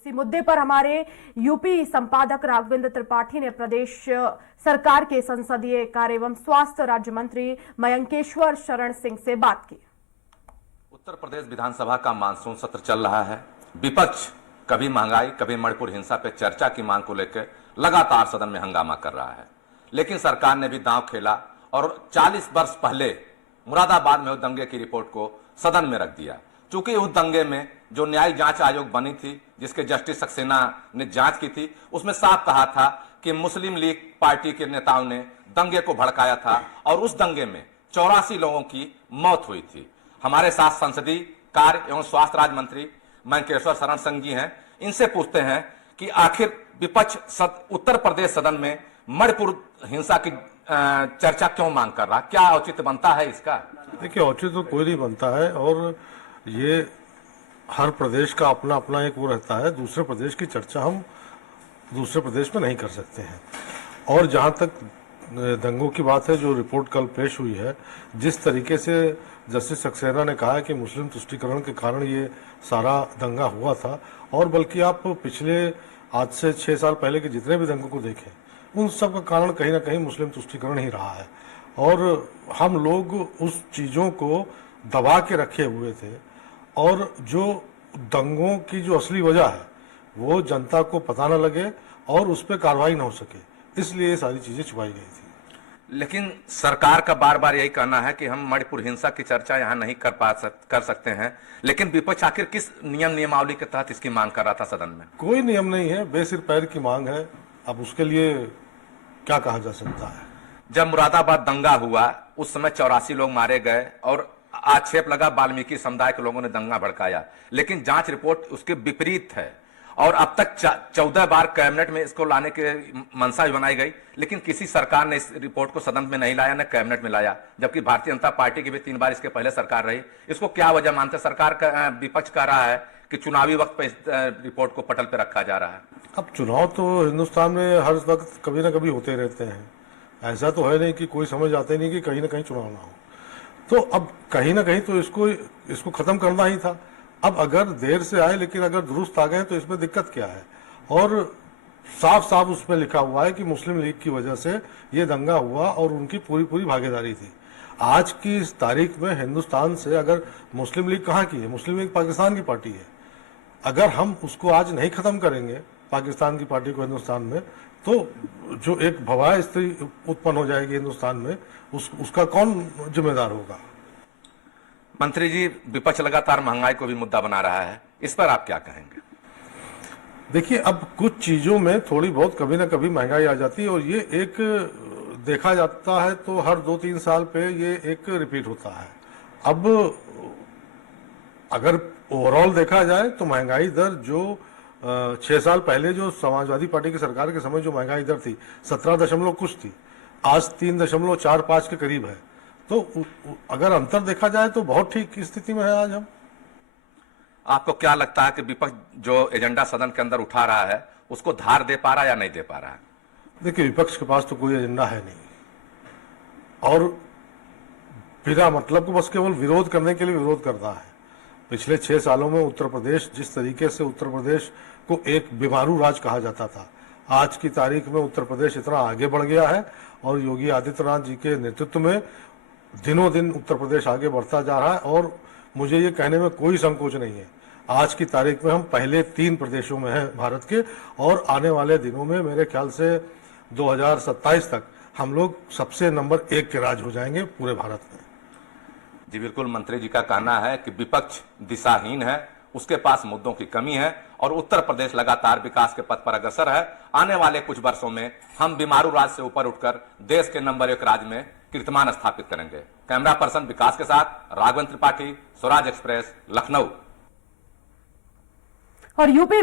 इसी मुद्दे पर हमारे यूपी संपादक राघवेंद्र त्रिपाठी ने प्रदेश सरकार के संसदीय कार्य एवं स्वास्थ्य राज्य मंत्री मयंकेश्वर शरण सिंह से बात की। उत्तर प्रदेश विधानसभा का मानसून सत्र चल रहा है। विपक्ष कभी महंगाई, कभी मणिपुर हिंसा पे चर्चा की मांग को लेकर लगातार सदन में हंगामा कर रहा है, लेकिन सरकार ने भी दांव खेला और 40 वर्ष पहले मुरादाबाद में हुए दंगे की रिपोर्ट को सदन में रख दिया। चूंकि उस दंगे में जो न्यायिक जांच आयोग बनी थी, जिसके जस्टिस सक्सेना ने जांच की थी, उसमें साफ कहा था कि मुस्लिम लीग पार्टी के नेताओं ने दंगे को भड़काया था और उस दंगे में 84 लोगों की मौत हुई थी। हमारे साथ संसदीय कार्य एवं स्वास्थ्य राज्य मंत्री मयंकेश्वर शरण सिंह जी हैं। इनसे पूछते हैं कि आखिर विपक्ष उत्तर प्रदेश सदन में मणिपुर हिंसा की चर्चा क्यों मांग कर रहा, क्या औचित्य बनता है इसका? देखिए, औचित्य तो कोई नहीं बनता है और ये हर प्रदेश का अपना अपना एक वो रहता है। दूसरे प्रदेश की चर्चा हम दूसरे प्रदेश में नहीं कर सकते हैं। और जहाँ तक दंगों की बात है, जो रिपोर्ट कल पेश हुई है, जिस तरीके से जस्टिस सक्सेना ने कहा कि मुस्लिम तुष्टीकरण के कारण ये सारा दंगा हुआ था, और बल्कि आप पिछले आज से 6 साल पहले के जितने भी दंगों को देखें, उन सब का कारण कहीं ना कहीं मुस्लिम तुष्टीकरण ही रहा है। और हम लोग उस चीज़ों को दबा के रखे हुए थे और जो दंगों की जो असली वजह है वो जनता को पता न लगे और उस पर कार्रवाई न हो सके, इसलिए ये सारी चीज़ें छुपाई गई थी। लेकिन सरकार का बार बार यही कहना है कि हम मणिपुर हिंसा की चर्चा यहाँ नहीं कर सकते हैं, लेकिन विपक्ष आखिर किस नियमावली के तहत इसकी मांग कर रहा था सदन में? कोई नियम नहीं है, बेसिर पैर की मांग है। अब उसके लिए क्या कहा जा सकता है? जब मुरादाबाद दंगा हुआ उस समय 84 लोग मारे गए और आक्षेप लगा वाल्मीकि समुदाय के लोगों ने दंगा भड़काया, लेकिन जांच रिपोर्ट उसके विपरीत है। और अब तक 14 बार कैबिनेट में इसको लाने के मंशा भी बनाई गई, लेकिन किसी सरकार ने इस रिपोर्ट को सदन में नहीं लाया, न कैबिनेट में लाया, जबकि भारतीय जनता पार्टी की भी 3 बार इसके पहले सरकार रही। इसको क्या वजह मानते? सरकार का विपक्ष कह रहा है कि चुनावी वक्त पे इस रिपोर्ट को पटल पे रखा जा रहा है। अब चुनाव तो हिंदुस्तान में हर वक्त कभी ना कभी होते रहते हैं। ऐसा तो है नहीं कि कोई समझ आते नहीं कि कहीं ना कहीं चुनाव ना हो। तो अब कहीं ना कहीं तो इसको खत्म करना ही था। अब अगर देर से आए लेकिन अगर दुरुस्त आ गए तो इसमें दिक्कत क्या है? और साफ साफ उसमें लिखा हुआ है कि मुस्लिम लीग की वजह से ये दंगा हुआ और उनकी पूरी भागीदारी थी। आज की इस तारीख में हिंदुस्तान से अगर मुस्लिम लीग कहाँ की है? मुस्लिम लीग पाकिस्तान की पार्टी है। अगर हम उसको आज नहीं खत्म करेंगे, पाकिस्तान की पार्टी को हिंदुस्तान में, तो जो एक भवाए स्थिति उत्पन्न हो जाएगी हिंदुस्तान में, उसका कौन जिम्मेदार होगा? मंत्री जी, विपक्ष लगातार महंगाई को भी मुद्दा बना रहा है, इस पर आप क्या कहेंगे? देखिए, अब कुछ चीजों में थोड़ी बहुत कभी ना कभी महंगाई आ जाती है और ये एक देखा जाता है तो हर 2-3 साल पे ये एक रिपीट होता है। अब अगर ओवरऑल देखा जाए तो महंगाई दर जो 6 साल पहले जो समाजवादी पार्टी की सरकार के समय जो महंगाई दर थी 17 दशमलव कुछ थी, आज 3.45 के करीब है। तो अगर अंतर देखा जाए तो बहुत ठीक स्थिति में है आज हम। आपको क्या लगता है कि विपक्ष जो एजेंडा सदन के अंदर उठा रहा है उसको धार दे पा रहा है या नहीं दे पा रहा है? देखिए, विपक्ष के पास तो कोई एजेंडा है नहीं और बिना मतलब को बस केवल विरोध करने के लिए विरोध करता है। पिछले 6 सालों में उत्तर प्रदेश, जिस तरीके से उत्तर प्रदेश को एक बीमारू राज कहा जाता था, आज की तारीख में उत्तर प्रदेश इतना आगे बढ़ गया है और योगी आदित्यनाथ जी के नेतृत्व में दिनों दिन उत्तर प्रदेश आगे बढ़ता जा रहा है। और मुझे ये कहने में कोई संकोच नहीं है, आज की तारीख में हम पहले 3 प्रदेशों में हैं भारत के, और आने वाले दिनों में मेरे ख्याल से 2027 तक हम लोग सबसे नंबर 1 के राज्य हो जाएंगे पूरे भारत में। जी बिल्कुल, मंत्री जी का कहना है कि विपक्ष दिशाहीन है, उसके पास मुद्दों की कमी है और उत्तर प्रदेश लगातार विकास के पथ पर अग्रसर है। आने वाले कुछ वर्षों में हम बीमारू राज्य से ऊपर उठकर देश के नंबर 1 राज्य में कीर्तिमान स्थापित करेंगे। कैमरा पर्सन विकास के साथ राघवेंद्र त्रिपाठी, स्वराज एक्सप्रेस, लखनऊ। और यूपी